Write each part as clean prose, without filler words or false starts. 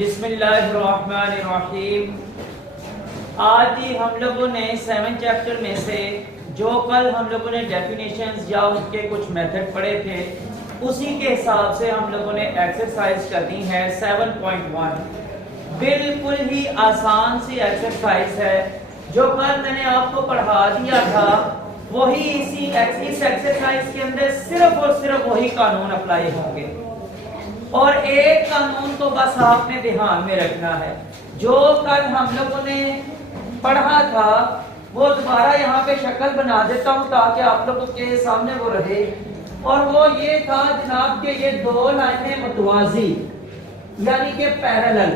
बिस्मिल्लाहिर्रहमानिर्रहीम। आज ही हम लोगों ने 7 चैप्टर में से जो कल हम लोगों ने डेफिनेशंस या उसके कुछ मेथड पढ़े थे उसी के हिसाब से हम लोगों ने एक्सरसाइज करनी है 7.1। बिल्कुल ही आसान सी एक्सरसाइज है जो कल मैंने आपको पढ़ा दिया था। वही इस एक्सरसाइज के अंदर सिर्फ और सिर्फ वही कानून अप्लाई होंगे और एक कानून तो बस आपने ध्यान में रखना है। जो कल हम लोगों ने पढ़ा था वो दोबारा यहाँ पे शक्ल बना देता हूँ ताकि आप लोगों के सामने वो रहे। और वो ये था जनाब के ये दो लाइनें मुतवाजी यानी कि पैरेलल।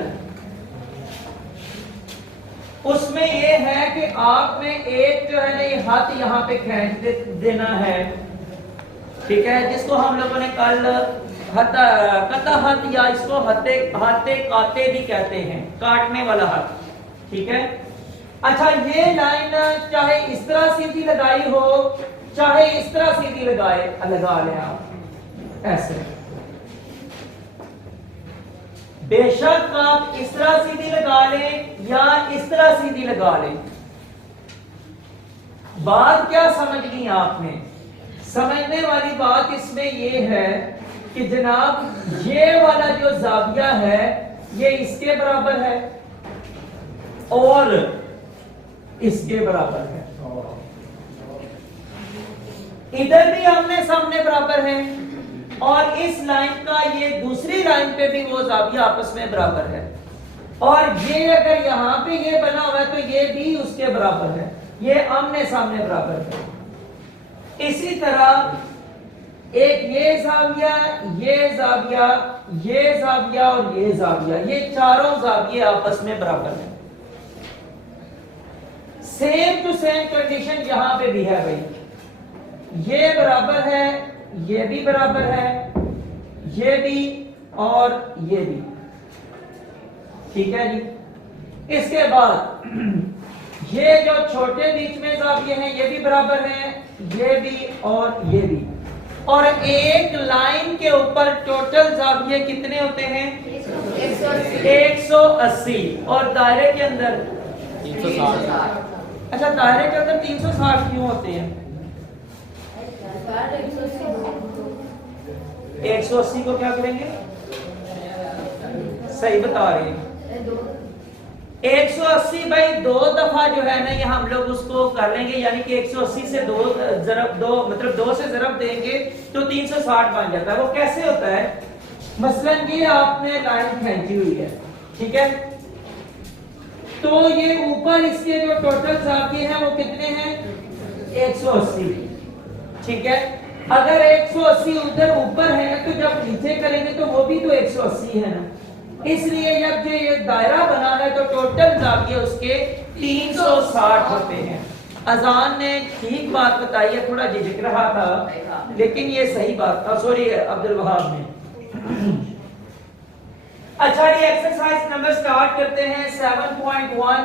उसमें ये है कि आपने एक जो है ना ये हाथ यहाँ पे खींच देना है, ठीक है, जिसको हम लोगों ने कल कता हाथ या इसको हाथे काटे भी कहते हैं, काटने वाला हाथ, ठीक है। अच्छा, ये लाइन चाहे इस तरह सीधी लगाई हो चाहे इस तरह सीधी लगा लें आप ऐसे। बेशक आप इस तरह सीधी लगा लें या इस तरह सीधी लगा लें। बात क्या समझ ली आपने? समझने वाली बात इसमें ये है कि जनाब ये वाला जो जाविया है ये इसके बराबर है और इसके बराबर है, इधर भी आमने सामने बराबर है और इस लाइन का ये दूसरी लाइन पे भी वो जाविया आपस में बराबर है। और ये अगर यहाँ पे ये बना हुआ है तो ये भी उसके बराबर है, ये आमने सामने बराबर है। इसी तरह एक ये जाविया और ये जाविया, ये चारों जाविये आपस में बराबर हैं। सेम टू सेम कंडीशन यहां पे भी है भाई, ये बराबर है, ये भी बराबर है, ये भी और ये भी, ठीक है जी। इसके बाद ये जो छोटे बीच में जाविये हैं ये भी बराबर हैं, ये भी और ये भी। और एक लाइन के ऊपर टोटल जाविये कितने होते हैं? 180 और दायरे के अंदर 360। अच्छा, दायरे के अंदर 360 क्यों होते हैं? 180 को क्या करेंगे? सही बता रहे हैं, 180 भाई दो दफा जो है ना ये हम लोग उसको कर लेंगे, यानी कि 180 से दो से जरब देंगे तो 360 बन जाता है। वो कैसे होता है? मसलन ये आपने लाइन खींची हुई है, ठीक है, तो ये ऊपर इसके जो टोटल जाविये हैं वो कितने हैं? 180, ठीक है। अगर 180 उधर ऊपर है तो जब नीचे करेंगे तो वो भी तो 180 है ना, इसलिए जब ये दायरा बना है तो टोटल जाविये उसके 360 होते हैं। अजान ने ठीक बात बताई है, थोड़ा झिझक रहा था लेकिन ये सही बात था, सॉरी अब्दुल वहाब ने। अच्छा, ये एक्सरसाइज नंबर स्टार्ट करते हैं 7.1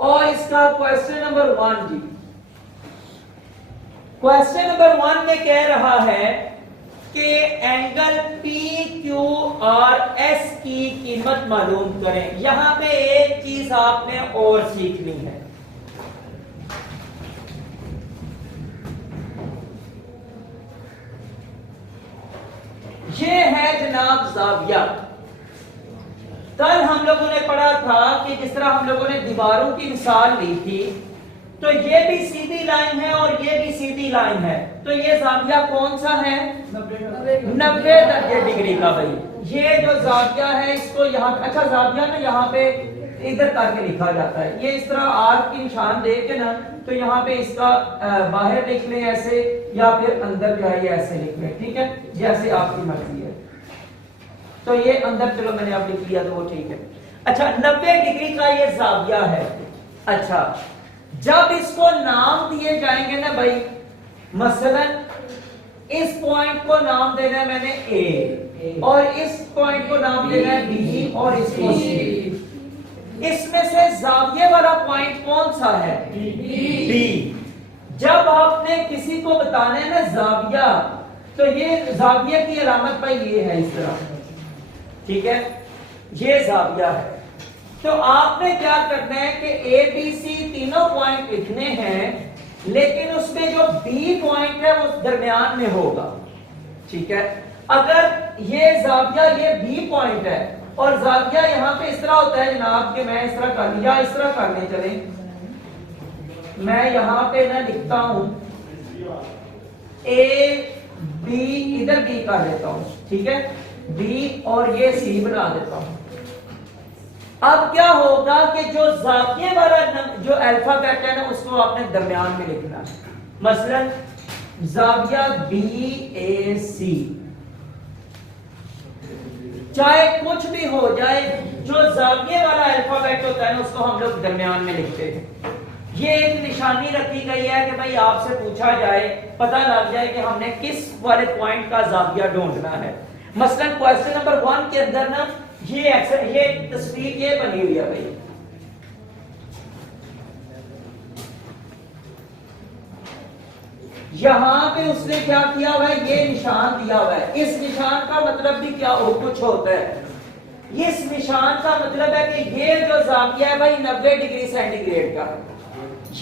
और इसका क्वेश्चन नंबर 1 जी। क्वेश्चन नंबर 1 में कह रहा है कि एंगल PQRS की कीमत मालूम करें। यहां पे एक चीज आपने और सीखनी है, ये है जनाब जाविया। कल हम लोगों ने पढ़ा था कि जिस तरह हम लोगों ने दीवारों की मिसाल ली थी तो ये भी सीधी लाइन है और ये भी सीधी लाइन है, तो ये जाविया कौन सा है? 90 डिग्री का भाई। ये जो जाविया है इसको यहाँ, अच्छा जाविया ना यहाँ पे इधर करके लिखा जाता है, ये इस तरह आर्क की निशान दे के ना तो यहाँ पे इसका बाहर लिख लें ऐसे या फिर अंदर जो है ये ऐसे लिख लें, ठीक है, जैसे आपकी मर्जी है। तो ये अंदर, चलो मैंने अब लिख लिया तो वो ठीक है। अच्छा, 90 डिग्री का ये जाविया है। अच्छा, जब इसको नाम दिए जाएंगे ना भाई, मसलन इस पॉइंट को नाम देना है मैंने A और इस पॉइंट को नाम देना है B और इसको C। इसमें से जाविये वाला पॉइंट कौन सा है? B। जब आपने किसी को बताना है ना जाविया, तो ये जाविया की अलामत भाई ये है इस तरह। ठीक है, ये जाविया है। तो आपने क्या करना है कि ए बी सी तीनों पॉइंट लिखने हैं, लेकिन उसमें जो बी पॉइंट है वो दरमियान में होगा। ठीक है, अगर ये जाविया ये बी पॉइंट है और जाविया यहां पे इस तरह होता है जनाब कि मैं इस तरह कर लिया, इस तरह करने चले, मैं यहां पे ना लिखता हूं ए बी, इधर बी कर देता हूं, ठीक है, बी और ये सी बना देता हूं। अब क्या होगा कि जो जाविये वाला जो अल्फाबेट है ना उसको आपने दरमियान में लिखना है। मसलन जाविया बी ए सी, चाहे कुछ भी हो जाए, जो जाविये वाला अल्फाबेट होता है ना उसको हम लोग दरमियान में लिखते हैं। ये एक निशानी रखी गई है कि भाई आपसे पूछा जाए, पता लग जाए कि हमने किस वाले पॉइंट का जाविया ढूंढना है। मसलन क्वेश्चन नंबर 1 के अंदर ना ये तस्वीर ये बनी हुई है भाई, यहां पे उसने क्या किया हुआ है, ये निशान दिया हुआ है। इस निशान का मतलब भी क्या हो कुछ होता है। इस निशान का मतलब है कि ये जो जाविया है भाई 90 डिग्री सेंटीग्रेड का है।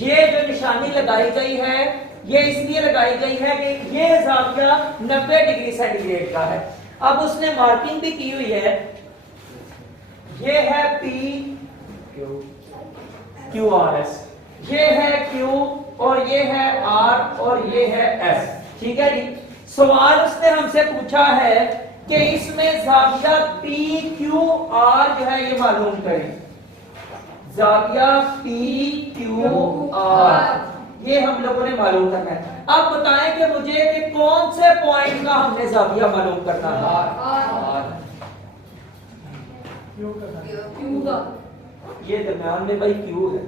ये जो निशानी लगाई गई है ये इसलिए लगाई गई है कि ये जाविया 90 डिग्री सेंटीग्रेड का है। अब उसने मार्किंग भी की हुई है, ये है पी क्यू आर एस, ये है क्यू और ये है आर और ये है एस। ठीक है जी, सवाल उसने हमसे पूछा है कि इसमें जाविया पी क्यू आर जो है ये मालूम करें। जाविया पी क्यू आर ये हम लोगों ने मालूम करना है। अब बताएं कि मुझे कि कौन से पॉइंट का हमने जाविया मालूम करना है। ये दरम्यान में भाई क्यू है।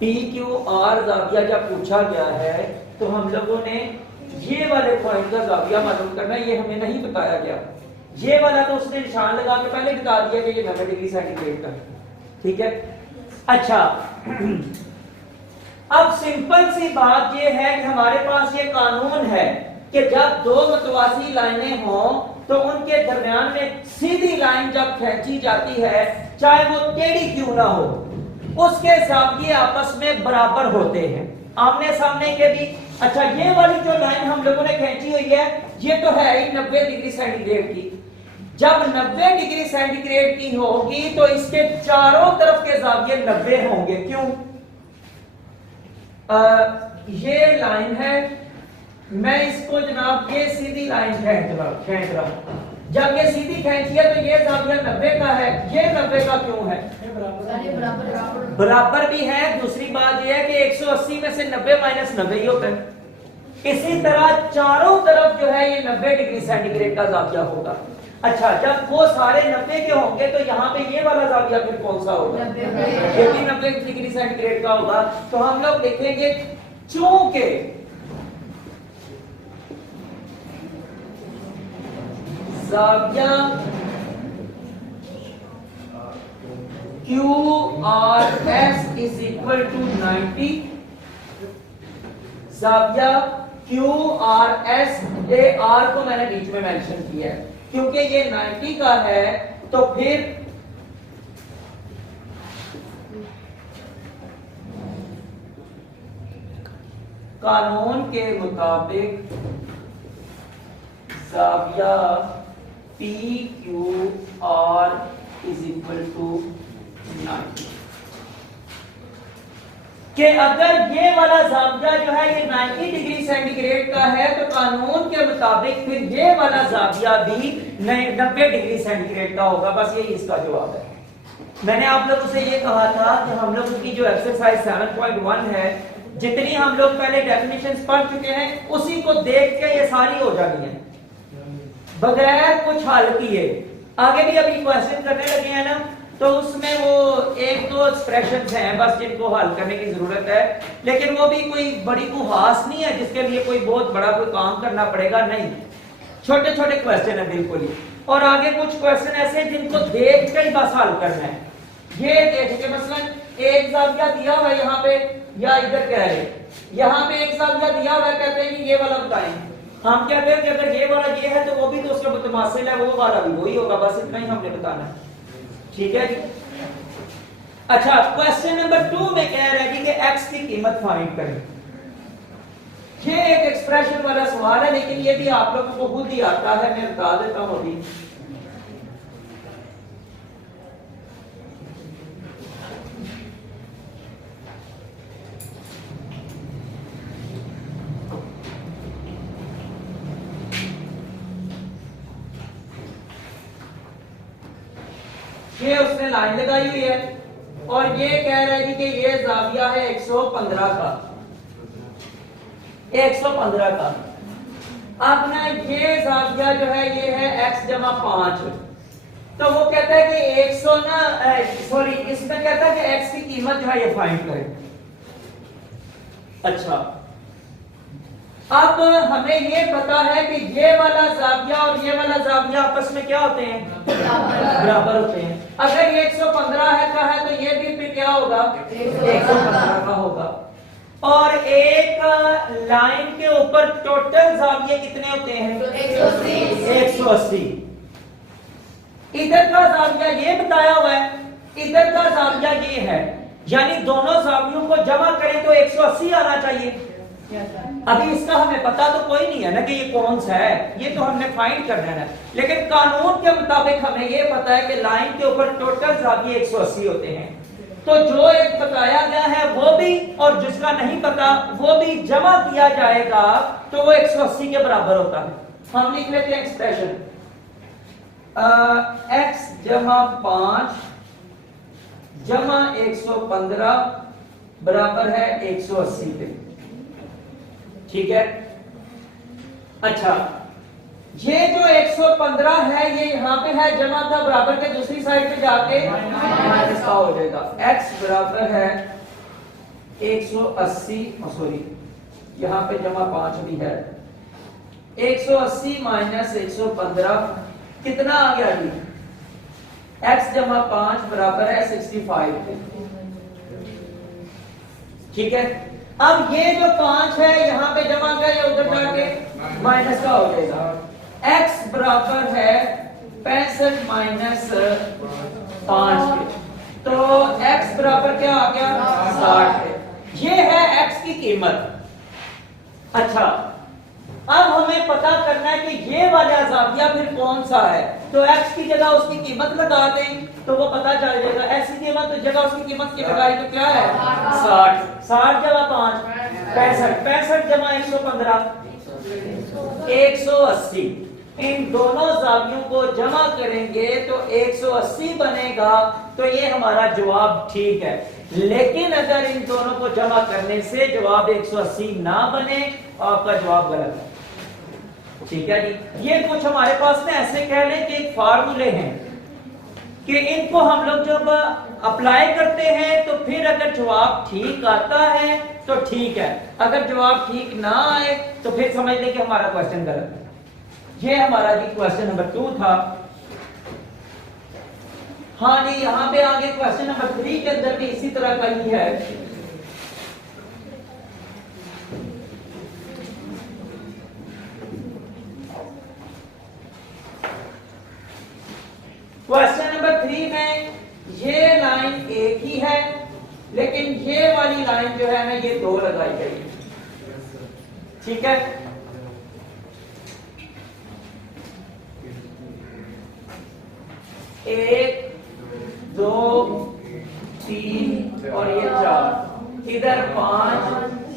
पी क्यू आर जाविया जब पूछा गया है तो हम लोगों ने ये वाले पॉइंट का जाविया मालूम करना है, ये हमें नहीं बताया गया। ये वाला तो उसने निशान लगा के पहले बता दिया कि ये 90 डिग्री सेंटीग्रेड का। ठीक है, अच्छा अब सिंपल सी बात ये है कि हमारे पास ये कानून है कि जब दो मुतवाज़ी लाइनें हों तो उनके दरमियान में सीधी लाइन जब खींची जाती है, चाहे वो टेढ़ी क्यों ना हो, उसके जाविये आपस में बराबर होते हैं, आमने सामने के भी। अच्छा, ये वाली जो लाइन हम लोगों ने खींची हुई है ये तो है ही 90 डिग्री सेंटीग्रेड की। जब 90 डिग्री सेंटीग्रेड की होगी तो इसके चारों तरफ के जाविये 90 होंगे। क्यों? ये लाइन है, मैं इसको जनाब ये सीधी लाइन खींच रहा हूं। जब ये सीधी खींची है तो ये जाविया 90 का है, ये 90 का क्यों है? बराबर भी है। दूसरी बात यह है कि 180 में से 90 माइनस 90 ही होता है। इसी तरह चारों तरफ जो है ये 90 डिग्री सेंटीग्रेड का जाविया होगा। अच्छा, जब वो सारे 90 के होंगे तो यहाँ पे ये वाला जाविया फिर कौन सा होगा? ये भी 90 डिग्री सेंटीग्रेड का होगा। तो हम लोग लिखेंगे चूंकि जाविया Q R S is equal to 90, जाविया क्यू आर एस, ये आर को मैंने बीच में मेंशन किया है क्योंकि ये 90 का है। तो फिर कानून के मुताबिक जाविया P Q R is equal to 90 कि अगर ये वाला जाविया जो है ये 90 डिग्री सेंटीग्रेड का है तो कानून के मुताबिक फिर ये वाला जाविया भी 90 डिग्री सेंटीग्रेड का होगा। बस यही इसका जवाब है। मैंने आप लोगों से ये कहा था कि हम लोगों की जो एक्सरसाइज 7.1 है, जितनी हम लोग पहले डेफिनेशंस पढ़ चुके हैं उसी को देख के ये सारी हो जानी है बगैर कुछ हल किए। आगे भी अभी क्वेश्चन करने लगे हैं ना, तो उसमें वो एक दो एक्सप्रेशंस हैं बस जिनको हल करने की जरूरत है, लेकिन वो भी कोई बड़ी खास नहीं है जिसके लिए कोई बहुत बड़ा कोई काम करना पड़ेगा। नहीं, छोटे छोटे क्वेश्चन है बिल्कुल ही। और आगे कुछ क्वेश्चन ऐसे जिनको देख कर ही बस हल करना है। ये देख के मसलन एक जाविया दिया हुआ है यहाँ पे, या इधर कह रहे यहाँ पे एक जाविया दिया हुआ है, कहते हैं कि ये वाला बताएं। हम क्या कहें कि अगर ये वाला ये है तो वो भी तो उसका मुतमासिल है, वो वाला भी वही होगा, बस इतना ही हमने बताना है। ठीक है जी। अच्छा, क्वेश्चन नंबर 2 में कह रहा है कि x की कीमत फाइंड करें। ये एक एक्सप्रेशन वाला सवाल है, लेकिन ये भी आप लोगों को खुद ही आता है, मैं बता देता हूं अभी। ये उसने लाइन लगाई हुई है और ये कह रहा है कि ये जाविया है 115 का, 115 का। अब ना ये जाविया जो है ये है x जमा 5, तो वो कहता है कि 100 ना सॉरी इसमें कहता है कि x की कीमत जो है ये फाइंड करें। अच्छा, अब हमें ये पता है कि ये वाला जाविया और ये वाला जाविया आपस में क्या होते हैं, बराबर होते हैं। अगर ये 115 है का है तो ये भी फिर क्या होगा, 115 का होगा। और एक लाइन के ऊपर टोटल जाविये कितने होते हैं, 180। इधर का जाविया ये बताया हुआ है, इधर का जाविया ये है, यानी दोनों जावियों को जमा करें तो 180 आना चाहिए। अभी इसका हमें पता तो कोई नहीं है ना कि ये कौन सा है, ये तो हमने फाइंड करना है, लेकिन कानून के मुताबिक हमें ये पता है कि लाइन के ऊपर टोटल जाविये 180 होते हैं। तो जो एक बताया गया है वो भी और जिसका नहीं पता वो भी जमा किया जाएगा तो वो 180 के बराबर होता है। हम लिख लेते हैं एक्सप्रेशन x जमा 5 जमा 115 बराबर है 180 के। ठीक है। अच्छा, ये जो 115 है ये यहां पे है, जमा था, बराबर के दूसरी साइड पे जाके माइनस का हो जाएगा। x बराबर है 180, सॉरी यहां पे जमा 5 भी है, 180 माइनस 115 कितना आ गया जी, x जमा 5 बराबर है 65। ठीक है। अब ये जो 5 है यहां पे जमा कर या उधर जाके माइनस का हो जाएगा। x बराबर है 65 माइनस 5 के, तो x बराबर क्या आ गया, 60 है। ये है x की कीमत। अच्छा, अब हमें पता करना है कि ये वाला जाविया फिर कौन सा है, तो x की जगह उसकी कीमत लगा दें तो वो पता चल जाएगा। x की कीमत तो जगह उसकी कीमत की लगाई तो क्या है, 60। 60 जमा 5 65, 65 जमा 115 180। इन दोनों जावियों को जमा करेंगे तो 180 बनेगा, तो ये हमारा जवाब ठीक है। लेकिन अगर इन दोनों को जमा करने से जवाब 180 ना बने, आपका जवाब गलत है। ठीक है जी। ये कुछ हमारे पास में ऐसे कह लें कि एक फार्मूले हैं कि इनको हम लोग जब अप्लाई करते हैं तो फिर अगर जवाब ठीक आता है तो ठीक है, अगर जवाब ठीक ना आए तो फिर समझ लें कि हमारा क्वेश्चन गलत है। ये हमारा जी क्वेश्चन नंबर 2 था। हाँ जी, यहां पे आगे क्वेश्चन नंबर 3 के अंदर भी इसी तरह का ही है। क्वेश्चन नंबर 3 में ये लाइन एक ही है, लेकिन ये वाली लाइन जो है ना ये 2 लगाई गई है। ठीक है। एक 2 3 और ये 4, इधर 5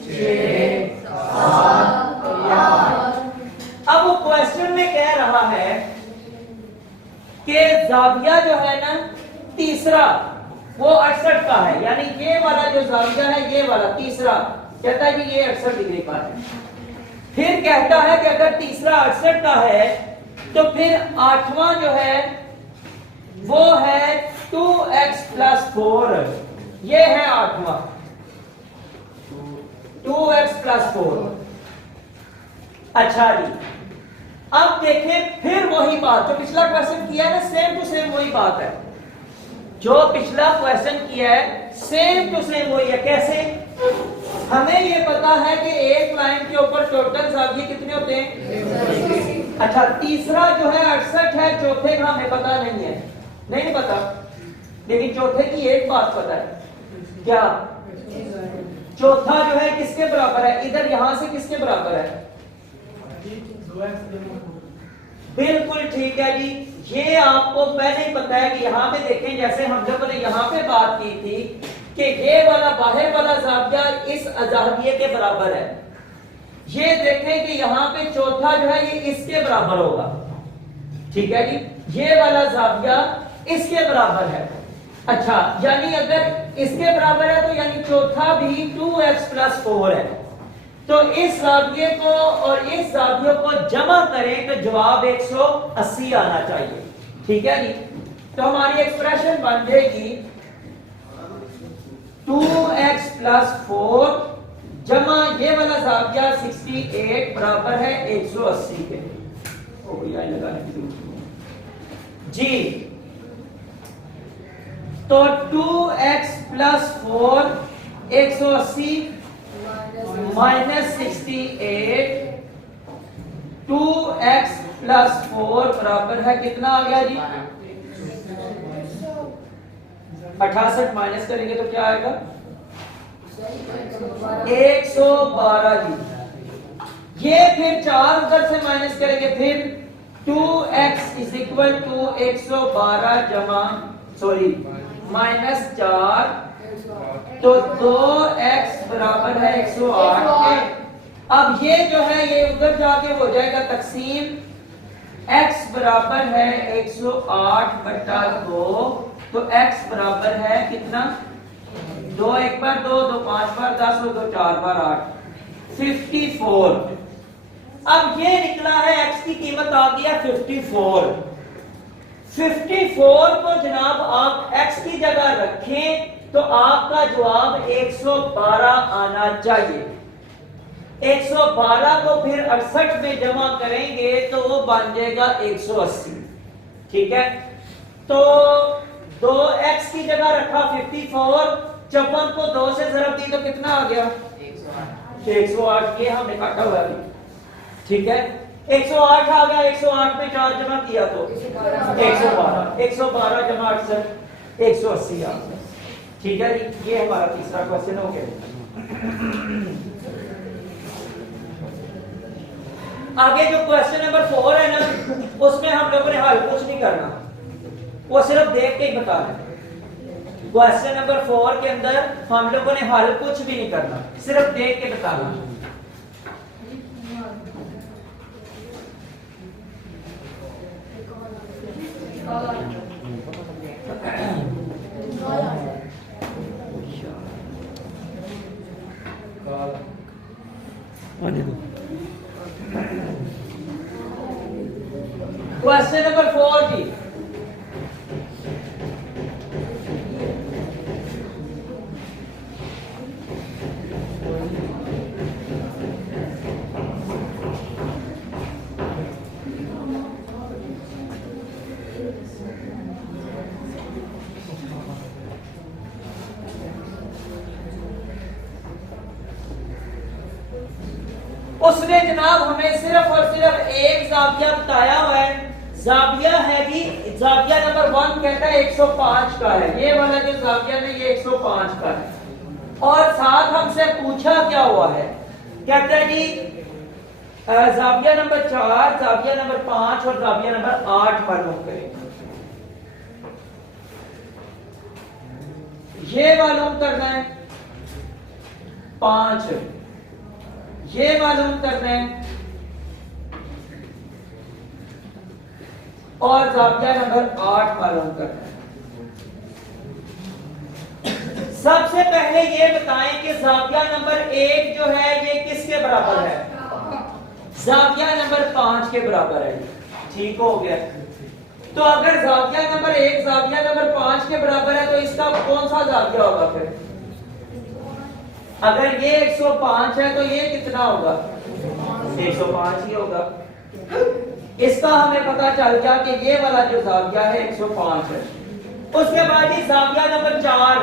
6 7 और ये 8। अब वो क्वेश्चन में कह रहा है कि जाविया जो है ना तीसरा वो 68 का है, यानी ये वाला जो जाविया है ये वाला तीसरा कहता है कि ये 68 डिग्री का है। फिर कहता है कि अगर तीसरा 68 का है तो फिर 8वां जो है वो है 2x + 4, ये है 8वां 2x + 4। अच्छा जी, अब देखें फिर वही बात जो पिछला क्वेश्चन किया है ना, सेम टू सेम वही बात है जो पिछला क्वेश्चन किया है, सेम टू सेम वही है। कैसे? हमें ये पता है कि एक लाइन के ऊपर टोटल जाविये कितने होते हैं, अच्छा, तीसरा जो है 68 है, चौथे का हमें पता नहीं है, नहीं पता, लेकिन चौथे की एक बात पता है, क्या? चौथा जो है किसके बराबर है? इधर यहां से किसके बराबर है? बिल्कुल ठीक है जी। ये आपको पहले ही पता है कि यहाँ पे देखें, जैसे हम लोगों ने यहाँ पे बात की थी कि ये वाला बाहर वाला जाविया इस जाविये के बराबर है। ये देखें कि यहाँ पे चौथा जो है ये इसके बराबर होगा, ठीक है जी। ये वाला जाविया इसके बराबर है। अच्छा, यानी अगर इसके बराबर है तो यानी चौथा भी 2x + 4 है। तो इस जाविये को और इस जाविये को जमा करें तो जवाब 180 आना चाहिए, ठीक है जी। तो हमारी एक्सप्रेशन बन जाएगी 2x + 4 जमा ये वाला जाविया 68 बराबर है 180 के। ओ भैया लगाने की जी। तो 2x + 4 180 -68 2x + 4 बराबर है कितना आ गया जी? 68 माइनस करेंगे तो क्या आएगा? 112 जी। ये फिर 4 उधर से माइनस करेंगे, फिर 2x = 112 जमा -4 तो 2x बराबर है 108 के। अब ये जो है ये उधर जाके हो जाएगा तकसीम, x बराबर है 108/2 तो x बराबर है कितना? 2 1 बार 2 2 5 बार 10 2 4 बार 8 54। अब ये निकला है x की कीमत आ गया 54। 54 को जनाब आप x की जगह रखें तो आपका जवाब 112 आना चाहिए। 112 को फिर 68 में जमा करेंगे तो वो बन जाएगा 180, ठीक है। तो 2x की जगह रखा 54, 54 को 2 से ज़रब दी तो कितना आ गया? 108। ये हमने काटा हुआ अभी, ठीक है। 108 आ गया, 108 में 4 जमा किया तो 112, 112 जमा 68 180 आ गया, ठीक है जी। ये हमारा तीसरा क्वेश्चन हो गया। आगे जो क्वेश्चन नंबर 4 है ना, उसमें हम लोगों ने हल कुछ नहीं करना, वो सिर्फ देख के ही बताना। क्वेश्चन नंबर 4 के अंदर हम लोगों ने हल कुछ भी नहीं करना, सिर्फ देख के बताना। क्वेश्चन नंबर 4 जी। उसने जनाब हमें सिर्फ और सिर्फ एक जाविया बताया हुआ है। जाविया है जी, जाविया नंबर 1 कहता है 105 का है, ये वाला जो जाविया है ये 105 का है। और साथ हमसे पूछा क्या हुआ है, कहता है जी जाविया नंबर 4, जाविया नंबर 5 और जाविया नंबर 8 मालूम करें। ये मालूम करना है 5, ये मालूम करना है और जाविया नंबर 8 मालूम करना है। सबसे पहले ये बताएं कि जाविया नंबर 1 जो है ये किसके बराबर है? जाविया नंबर 5 के बराबर है, ठीक हो गया। तो अगर जाविया नंबर 1 जाविया नंबर 5 के बराबर है तो इसका कौन सा जाविया होगा फिर? अगर ये 105 है तो ये कितना होगा? 105 ही होगा। इसका हमें पता चल गया कि ये वाला जो जाविया है 105 है। उसके बाद ही जाविया नंबर 4,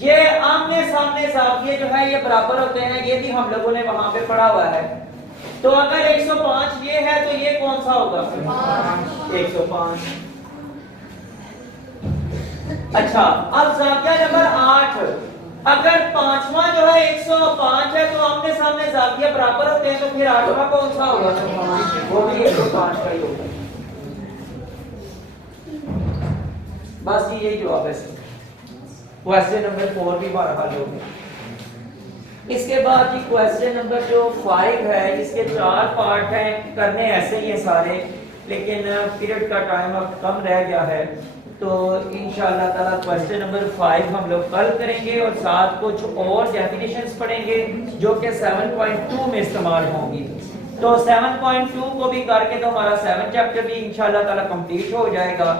ये आमने सामने जाविये जो है ये बराबर होते हैं, ये भी हम लोगों ने वहां पे पढ़ा हुआ है। तो अगर 105 ये है तो ये कौन सा होगा? 105। अच्छा, अब जाविया नंबर 8, अगर पांचवा जो है 105 है तो आमने सामने जाविया बराबर होते हैं, तो फिर आठवां कौन सा होगा? वो भी 105 का ही होगा। बस यही जवाब है। क्वेश्चन नंबर 4 भी हमारा हल हो गया। इसके बाद जी क्वेश्चन नंबर जो 5 है, इसके 4 पार्ट हैं, करने ऐसे ही हैं सारे, लेकिन पीरियड का टाइम अब कम रह गया है, तो इंशाअल्लाह ताला क्वेश्चन नंबर 5 हम लोग कल करेंगे और साथ कुछ और डेफिनेशंस पढ़ेंगे जो कि 7.2 में इस्तेमाल होंगी। तो 7.2 को भी करके तो हमारा 7 चैप्टर भी इंशाअल्लाह ताला कंप्लीट हो जाएगा।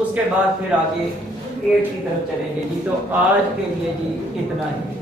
उसके बाद फिर आगे 8 की तरफ चलेंगे जी। तो आज के लिए जी इतना ही।